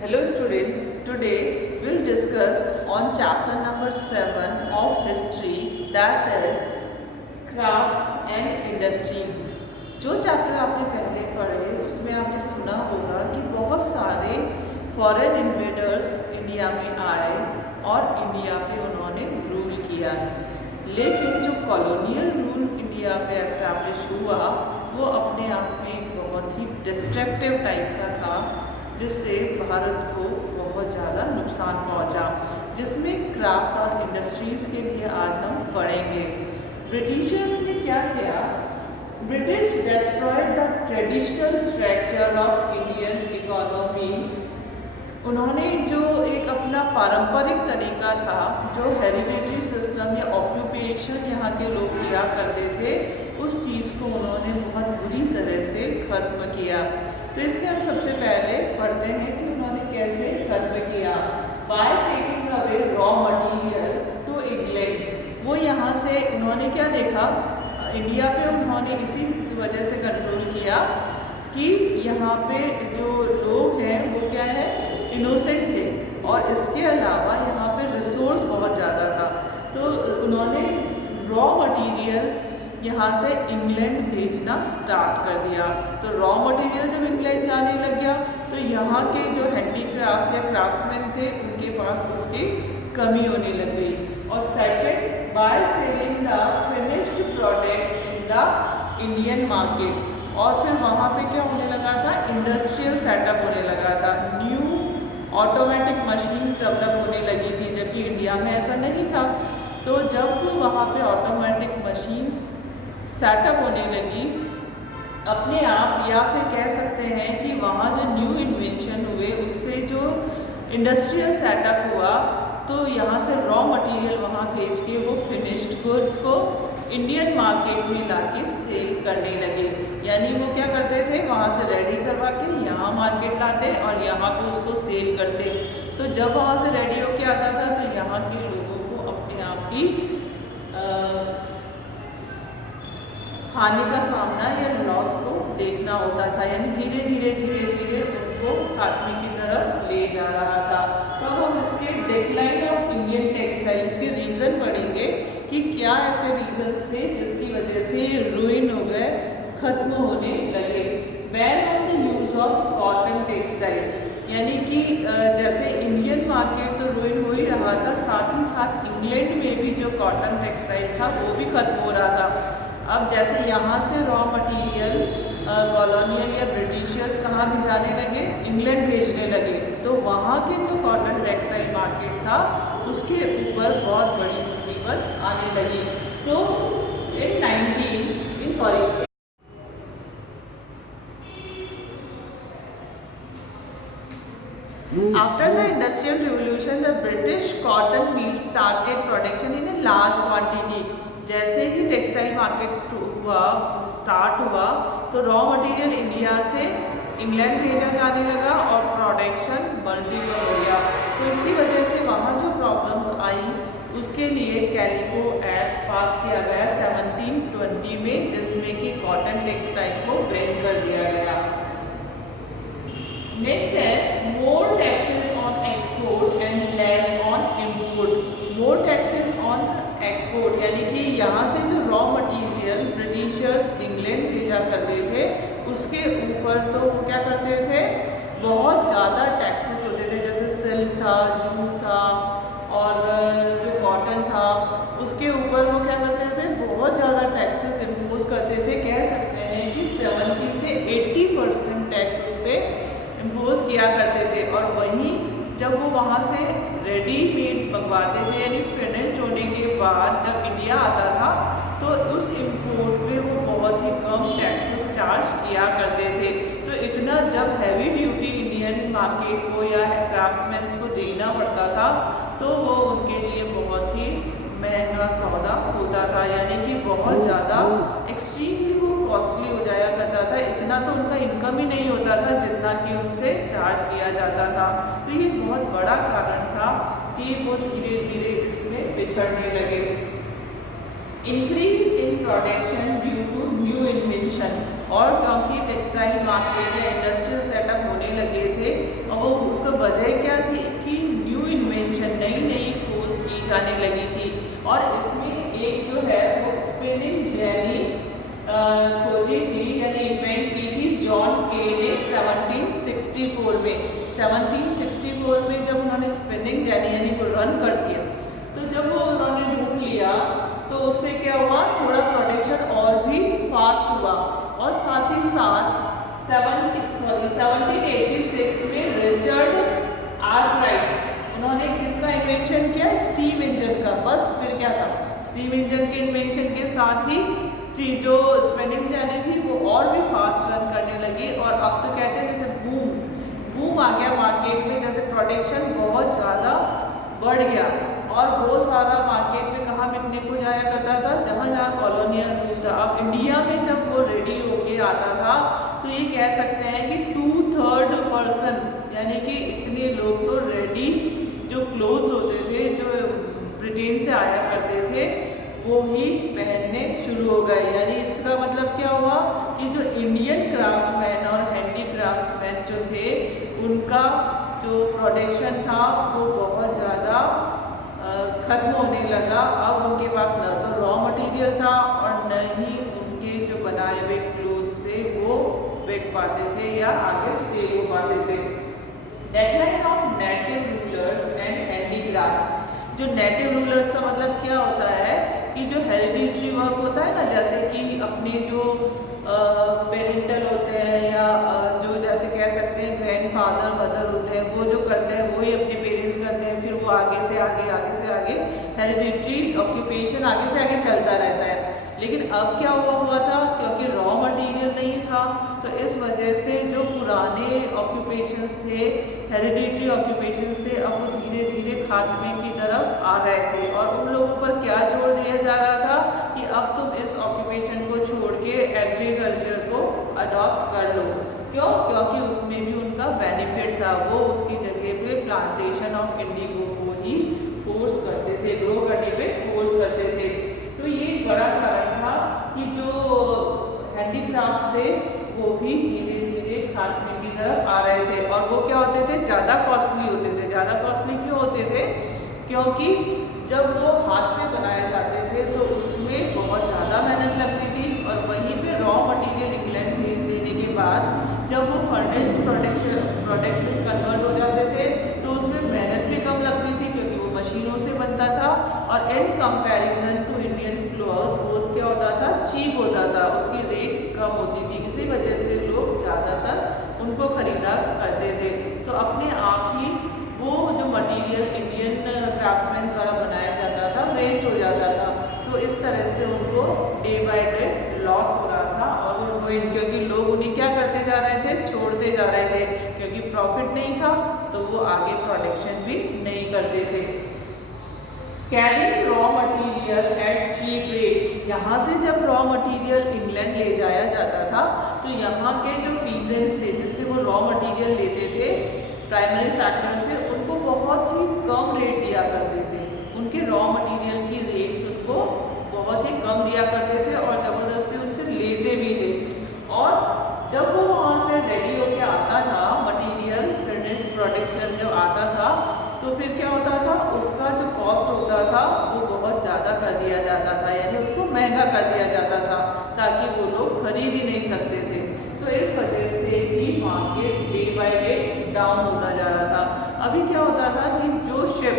Hello students, today we'll discuss on chapter number 7 of history, that is crafts and industries। जो chapter आपने पहले पढ़े उसमें आपने सुना होगा कि बहुत सारे फॉरेन इन्वेडर्स इंडिया में आए और इंडिया पे उन्होंने रूल किया, लेकिन जो कॉलोनियल रूल इंडिया पे एस्टैब्लिश हुआ वो अपने आप में एक बहुत ही डिस्ट्रक्टिव टाइप का था, जिससे भारत को बहुत ज़्यादा नुकसान पहुंचा, जिसमें क्राफ्ट और इंडस्ट्रीज़ के लिए आज हम पढ़ेंगे। ब्रिटिशर्स ने क्या किया? British destroyed the traditional structure of Indian economy. उन्होंने जो एक अपना पारंपरिक तरीका था, जो हेरिडिटरी सिस्टम या ऑक्यूपेशन यहाँ के लोग किया करते थे, उस चीज़ को उन्होंने बहुत बुरी तरह से ख़त्म किया। तो इसमें हम सबसे पहले पढ़ते हैं कि उन्होंने कैसे खत्म किया। By taking away raw material to England. वो यहाँ से उन्होंने क्या देखा, इंडिया पे उन्होंने इसी वजह से कंट्रोल किया कि यहाँ पे जो लोग हैं वो क्या है, इनोसेंट थे, और इसके अलावा यहाँ पे रिसोर्स बहुत ज़्यादा था। तो उन्होंने रॉ मटेरियल यहाँ से इंग्लैंड भेजना स्टार्ट कर दिया। तो रॉ मटेरियल जब इंग्लैंड जाने लग गया तो यहाँ के जो हैंडीक्राफ्ट्स या क्राफ्ट्समैन थे उनके पास उसकी कमी होने लग गई। और second, by selling the finished products in the Indian market. और फिर वहाँ पे क्या होने लगा था, इंडस्ट्रियल सेटअप होने लगा था, न्यू ऑटोमेटिक मशीन्स डेवलप होने लगी थी, जबकि इंडिया में ऐसा नहीं था। तो जब वहाँ पे ऑटोमेटिक मशीन्स सेटअप होने लगी अपने आप, या फिर कह सकते हैं कि वहाँ जो न्यू इन्वेंशन हुए उससे जो इंडस्ट्रियल सेटअप हुआ, तो यहाँ से रॉ मटेरियल वहाँ भेज के वो फिनिश्ड गुड्स को इंडियन मार्केट में लाके सेल करने लगे। यानी वो क्या करते थे, वहाँ से रेडी करवा के यहाँ मार्केट लाते और यहाँ पे उसको सेल करते। तो जब वहाँ से रेडी होके आता था तो यहाँ के लोगों को अपने आप ही हानि का सामना या लॉस को देखना होता था, यानी धीरे धीरे उनको खात्मे की तरफ ले जा रहा था। तो अब हम इसके डिक्लाइन ऑफ इंडियन टेक्सटाइल्स के रीज़न पढ़ेंगे कि क्या ऐसे रीजंस थे जिसकी वजह से ये रूइन हो गए, खत्म होने लगे। Ban on the use of cotton textile, यानी कि जैसे इंडियन मार्केट तो रूइन हो ही रहा था, साथ ही साथ इंग्लैंड में भी जो कॉटन टेक्सटाइल था वो भी खत्म हो रहा था। अब जैसे यहाँ से रॉ मटेरियल कॉलोनियल या ब्रिटिशर्स कहाँ भी जाने लगे, इंग्लैंड भेजने लगे, तो वहाँ के जो कॉटन टेक्सटाइल मार्केट था उसके ऊपर बहुत बड़ी मुसीबत आने लगी। तो After the Industrial Revolution, the British cotton mill started production in a large quantity. जैसे ही टेक्सटाइल मार्केट स्टार्ट हुआ तो रॉ मटेरियल इंडिया से इंग्लैंड भेजा जाने लगा और प्रोडक्शन मल्टीपल हो गया। तो इसकी वजह से वहाँ जो प्रॉब्लम्स आई उसके लिए कैलिको एक्ट पास किया गया 1720 में, जिसमें कि कॉटन टेक्सटाइल को बैन कर दिया गया। नेक्स्ट है more taxes on export and less on import. More taxes on export, यानी कि यहाँ से जो रॉ मटेरियल ब्रिटिशर्स इंग्लैंड भेजा करते थे उसके ऊपर तो वो क्या करते थे, बहुत ज़्यादा टैक्सेस होते थे। जैसे सिल्क था, जूट था और जो कॉटन था उसके ऊपर वो क्या करते थे, बहुत ज़्यादा टैक्सेस इम्पोज करते थे। कह सकते हैं कि 70 से 80% टैक्स उस पर इम्पोज किया करते थे। और वहीं जब वो वहाँ से रेडीमेड मंगवाते थे, यानी फिनिश्ड होने के बाद जब इंडिया आता था तो उस इम्पोर्ट पे वो बहुत ही कम टैक्सेस चार्ज किया करते थे। तो इतना जब हैवी ड्यूटी इंडियन मार्केट को या क्राफ्ट्समैन्स को देना पड़ता था तो वो उनके लिए बहुत ही महंगा सौदा होता था, यानी कि बहुत ज़्यादा एक्सट्रीमली वो कॉस्टली हो जाया करता था। इतना तो उनका इनकम ही नहीं होता था जितना कि उनसे चार्ज किया जाता था। तो ये बहुत बड़ा कारण था कि वो धीरे धीरे इसमें पिछड़ने लगे। Increase in production due to new invention, और क्योंकि टेक्सटाइल मार्केट या इंडस्ट्रियल सेटअप होने लगे थे और वो उसका वजह क्या थी कि न्यू इन्वेंशन, नई नई खोज की जाने लगी थी। और इसमें एक जो है वो स्पिनिंग जेनी खोजी थी यानी इन्वेंट की थी जॉन के ने 1764 में। 1764 में जब उन्होंने स्पिनिंग जेनी यानी वो रन करती है, तो जब वो उन्होंने ढूंढ लिया तो उससे क्या हुआ, थोड़ा प्रोडक्शन और भी फास्ट हुआ। और साथ ही साथ 1786 में रिचर्ड आर्कराइट, उन्होंने किसका इन्वेंशन किया, स्टीम इंजन का। बस फिर क्या था, स्टीम इंजन के इन्वेंशन के साथ ही जो स्पिनिंग जेनी थी वो और भी फास्ट रन करने लगी। और अब तो कहते हैं जैसे बूम आ गया मार्केट में, जैसे प्रोडक्शन बहुत ज़्यादा बढ़ गया और वो सारा मार्केट में कहाँ बिकने को जाया करता था, जहाँ जहाँ कॉलोनियल रूल था। अब इंडिया में जब वो रेडी होके आता था तो ये कह सकते हैं कि 2/3 यानी कि इतने लोग तो रेडी जो क्लोथ्स होते थे जो ब्रिटेन से आया करते थे वो ही पहनने शुरू हो गए। यानी इसका मतलब क्या हुआ कि जो इंडियन क्राफ्ट्समैन और हैंडीक्राफ्ट्समैन जो थे उनका जो प्रोडक्शन था वो बहुत ज़्यादा ख़त्म होने लगा। अब उनके पास न तो रॉ मटेरियल था और न ही उनके जो बनाए हुए क्लोथ्स थे वो बिक पाते थे या आगे सेल हो पाते थे। Deadline of native rulers and handicrafts, जो नेटिव रूलर्स का मतलब क्या होता है कि जो हेरिडिटरी वर्क होता है ना, जैसे कि अपने जो पेरेंटल होते हैं या जो जैसे कह सकते हैं ग्रैंडफादर मदर होते हैं, वो जो करते हैं वही अपने पेरेंट्स करते हैं, फिर वो आगे से आगे हेरिडिटरी ऑक्यूपेशन आगे से आगे चलता रहता है। लेकिन अब क्या हुआ था, क्योंकि रॉ मटेरियल नहीं था तो इस वजह से जो पुराने ऑक्यूपेशंस थे, हेरिडिटरी ऑक्यूपेशंस थे, अब वो धीरे धीरे खात्मे की तरफ आ रहे थे। और उन लोगों पर क्या जोर दिया जा रहा था कि अब तुम इस ऑक्यूपेशन को छोड़ के एग्रीकल्चर को अडॉप्ट कर लो। क्यों? क्योंकि उसमें भी उनका बेनिफिट था। वो उसकी जगह पे प्लांटेशन ऑफ इंडिगो को ही फोर्स करते थे, ग्रो करने पे फोर्स करते थे। तो ये बड़ा कारण था कि जो हैंडीक्राफ्ट्स थे वो भी धीरे धीरे खात्मे की तरफ आ रहे थे। और वो क्या होते थे, ज़्यादा कॉस्टली होते थे। ज़्यादा कॉस्टली क्यों होते थे? क्योंकि जब वो हाथ से बनाए जाते थे तो उसमें बहुत ज़्यादा मेहनत लगती थी। और वहीं पे रॉ मटेरियल इंग्लैंड भेज देने के बाद जब वो फर्निश्ड प्रोडक्ट में कन्वर्ट हो जाते थे तो उसमें मेहनत भी कम लगती थी क्योंकि वो मशीनों से बनता था। और in comparison to Indian cloth बहुत क्या होता था, चीप होता था, उसकी रेट्स कम होती थी। इसी वजह से लोग ज़्यादातर उनको खरीदा करते थे। तो अपने आप ही वो जो मटेरियल इंडियन क्राफ्ट्समैन द्वारा बनाया जाता था वेस्ट हो जाता था। तो इस तरह से उनको डे बाय डे लॉस हो रहा था। और वो क्योंकि लोग उन्हें क्या करते जा रहे थे, छोड़ते जा रहे थे, क्योंकि प्रॉफिट नहीं था तो वो आगे प्रोडक्शन भी नहीं करते थे। Carrying raw material at cheap rates, यहाँ से जब रॉ मटेरियल इंग्लैंड ले जाया जाता था तो यहाँ के जो पीजेंट्स थे जिससे वो रॉ मटेरियल लेते थे, प्राइमरी सेक्टर्स थे, उनको बहुत ही कम रेट दिया करते थे। उनके रॉ मटेरियल की रेट्स उनको बहुत ही कम दिया करते थे और ज़बरदस्ती उनसे लेते भी थे। और जब वो वहाँ से रेडी होके आता था मटेरियल, फिनिश्ड प्रोडक्शन जब आता था तो फिर क्या होता था, उसका जो कॉस्ट होता था वो बहुत ज़्यादा कर दिया जाता था, यानी उसको महंगा कर दिया जाता था ताकि वो लोग खरीद ही नहीं सकते थे। तो इस वजह से भी market day by day down होता जा रहा था। अभी क्या होता था कि जो शिप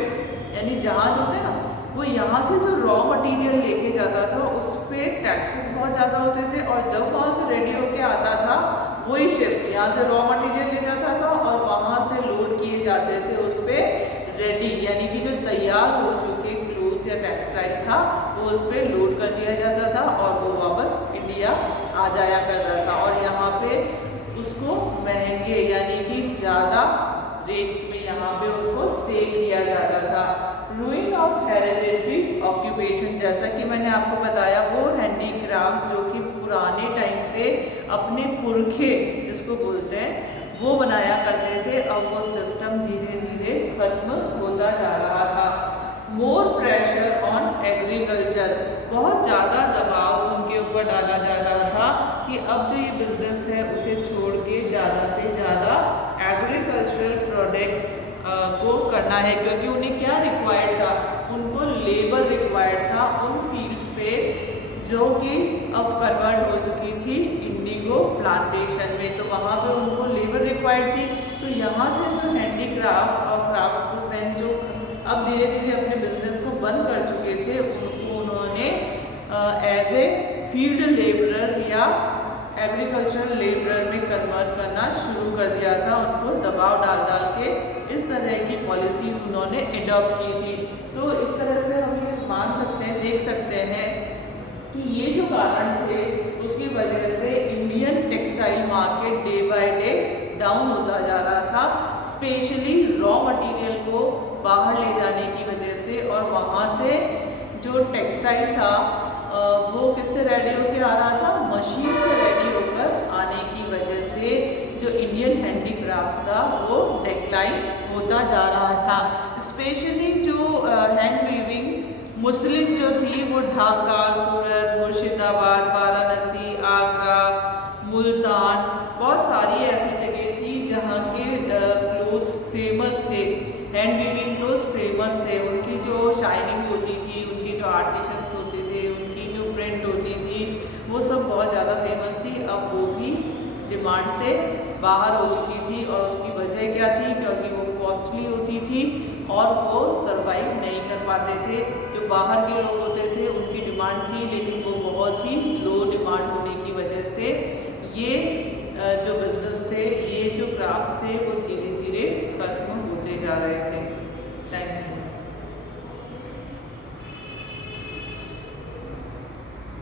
यानी जहाज होते हैं ना, वो यहाँ से जो रॉ मटेरियल लेके जाता था उस पर टैक्सेस बहुत ज़्यादा होते थे। और जब वहाँ से रेडी होके आता था वही शिप यहाँ से रॉ मटेरियल ले जाता था और वहाँ से लोड किए जाते थे उस पर रेडी, यानी कि जो तैयार हो चुके क्लोथ्स या टेक्सटाइल था वो उस पर लोड कर दिया जाता था और वो वापस इंडिया आ जाया करता था। और यहाँ पे उसको महंगे यानी कि ज़्यादा रेट्स में यहाँ पे उनको सेल किया जाता था। रूइन ऑफ हेरिडिटरी ऑक्यूपेशन, जैसा कि मैंने आपको बताया, वो हैंडीक्राफ्ट जो कि पुराने टाइम से अपने पुरखे जिसको बोलते हैं वो बनाया करते थे, अब वो सिस्टम धीरे धीरे खत्म होता जा रहा था। मोर प्रेशर ऑन एग्रीकल्चर, बहुत ज़्यादा दबाव उनके ऊपर डाला जा रहा था कि अब जो ये बिजनेस है उसे छोड़ के ज़्यादा से ज़्यादा एग्रीकल्चरल प्रोडक्ट को करना है, क्योंकि उन्हें क्या रिक्वायर्ड था, उनको लेबर रिक्वायर्ड था उन फील्ड्स पे जो कि अब कन्वर्ट हो चुकी थी इंडिगो प्लांटेशन में। तो वहाँ पे उनको लेबर रिक्वायर्ड थी। तो यहाँ से जो हैंडीक्राफ्ट्स और क्राफ्ट्समैन जो अब धीरे धीरे अपने बिजनेस को बंद कर चुके थे, उनको उन्होंने एज ए फील्ड लेबरर या एग्रीकल्चरल लेबरर में कन्वर्ट करना शुरू कर दिया था। उनको दबाव डाल डाल के इस तरह की पॉलिसीज़ उन्होंने एडॉप्ट की थी। तो इस तरह से हम ये मान सकते हैं, देख सकते हैं कि ये जो कारण थे उसकी वजह से Indian textile market day by day down होता जा रहा था, स्पेशली रॉ मटेरियल को बाहर ले जाने की वजह से। और वहाँ से जो टेक्सटाइल था वो किससे रेडी होकर आ रहा था, मशीन से रेडी होकर आने की वजह से जो इंडियन हैंडीक्राफ्ट्स था वो डिक्लाइन होता जा रहा था। स्पेशली जो हैंड वीविंग मुस्लिम जो थी वो ढाका, सूरत, मुर्शिदाबाद, वाराणसी, आगरा, मुल्तान, बहुत सारी ऐसी जगह थी जहाँ के क्लोथ्स फेमस थे, हैंड वीविंग क्लोथ्स फेमस थे। उनकी जो शाइनिंग होती थी, उनकी जो आर्टिशंस होते थे, उनकी जो प्रिंट होती थी, वो सब बहुत ज़्यादा फेमस थी। अब वो भी डिमांड से बाहर हो चुकी थी। और उसकी वजह क्या थी, क्योंकि वो कॉस्टली होती थी और वो सरवाइव नहीं कर पाते थे। जो बाहर के लोग होते थे उनकी डिमांड थी, लेकिन वो बहुत ही लो डिमांड होने की वजह से ये जो बिजनेस थे, ये जो क्राफ्ट्स थे, वो धीरे धीरे खत्म होते जा रहे थे।